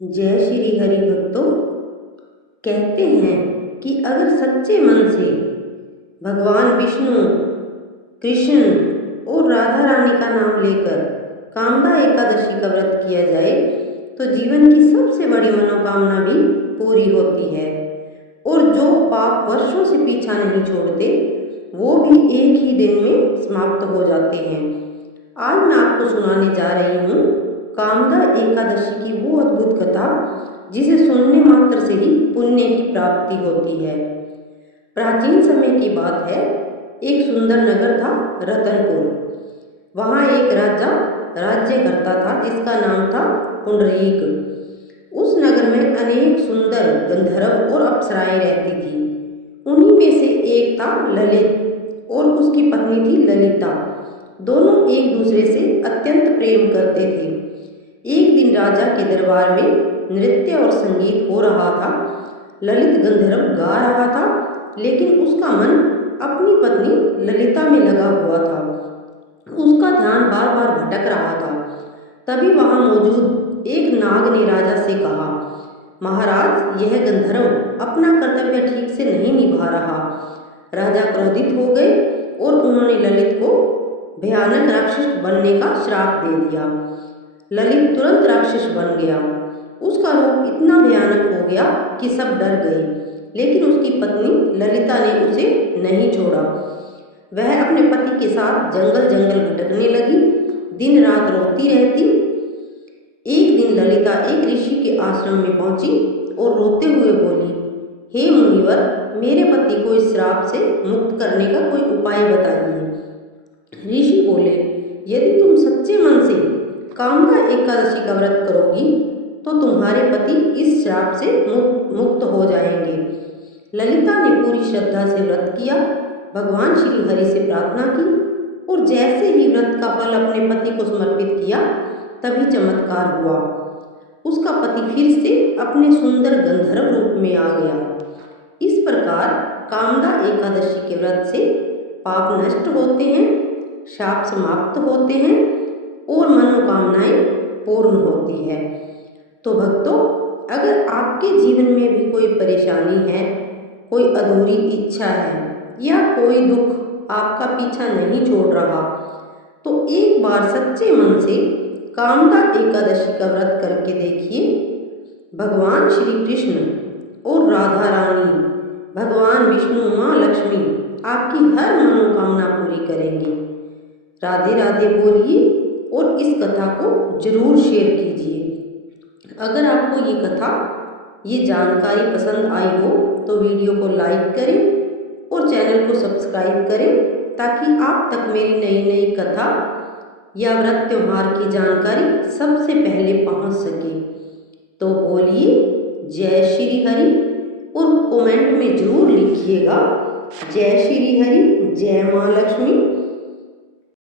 जय श्री हरि भक्तों। कहते हैं कि अगर सच्चे मन से भगवान विष्णु, कृष्ण और राधा रानी का नाम लेकर कामदा एकादशी का व्रत किया जाए तो जीवन की सबसे बड़ी मनोकामना भी पूरी होती है। और जो पाप वर्षों से पीछा नहीं छोड़ते वो भी एक ही दिन में समाप्त हो जाते हैं। आज मैं आपको सुनाने जा रही हूँ कामदा एकादशी की वो अद्भुत कथा जिसे सुनने मात्र से ही पुण्य की प्राप्ति होती है। प्राचीन समय की बात है, एक सुंदर नगर था रतनपुर। वहाँ एक राजा राज्य करता था जिसका नाम था पुंडरीक। उस नगर में अनेक सुंदर गंधर्व और अप्सराएं रहती थी। उन्हीं में से एक था ललित और उसकी पत्नी थी ललिता। दोनों एक दूसरे से अत्यंत प्रेम करते थे। एक दिन राजा के दरबार में नृत्य और संगीत हो रहा था। ललित गंधर्व गा रहा था लेकिन उसका मन अपनी पत्नी ललिता में लगा हुआ था। उसका ध्यान बार बार भटक रहा था। तभी वहां मौजूद एक नाग ने राजा से कहा, महाराज, यह गंधर्व अपना कर्तव्य ठीक से नहीं निभा रहा। राजा क्रोधित हो गए और उन्होंने ललित को भयानक राक्षस बनने का श्राप दे दिया। ललित तुरंत राक्षस बन गया। उसका रूप इतना भयानक हो गया कि सब डर गए, लेकिन उसकी पत्नी ललिता ने उसे नहीं छोड़ा। वह अपने पति के साथ जंगल जंगल भटकने लगी, दिन रात रोती रहती। एक दिन ललिता एक ऋषि के आश्रम में पहुंची और रोते हुए बोली, हे मुनिवर, मेरे पति को इस श्राप से मुक्त करने का कोई उपाय बताइए। ऋषि बोले, यदि तुम सच्चे मन से कामदा एकादशी का व्रत करोगी तो तुम्हारे पति इस श्राप से मुक्त हो जाएंगे। ललिता ने पूरी श्रद्धा से व्रत किया, भगवान श्री हरि से प्रार्थना की और जैसे ही व्रत का फल अपने पति को समर्पित किया तभी चमत्कार हुआ। उसका पति फिर से अपने सुंदर गंधर्व रूप में आ गया। इस प्रकार कामदा एकादशी के व्रत से पाप नष्ट होते हैं, शाप समाप्त होते हैं और मनोकामनाएं पूर्ण होती है। तो भक्तों, अगर आपके जीवन में भी कोई परेशानी है, कोई अधूरी इच्छा है या कोई दुख आपका पीछा नहीं छोड़ रहा, तो एक बार सच्चे मन से कामदा एकादशी का व्रत करके देखिए। भगवान श्री कृष्ण और राधा रानी, भगवान विष्णु, माँ लक्ष्मी आपकी हर मनोकामना पूरी करेंगे। राधे राधे बोलिए और इस कथा को जरूर शेयर कीजिए। अगर आपको ये कथा, ये जानकारी पसंद आई हो तो वीडियो को लाइक करें और चैनल को सब्सक्राइब करें ताकि आप तक मेरी नई नई कथा या व्रत त्योहार की जानकारी सबसे पहले पहुंच सके। तो बोलिए जय श्री हरि और कमेंट में जरूर लिखिएगा, जय श्री हरि, जय माँ लक्ष्मी।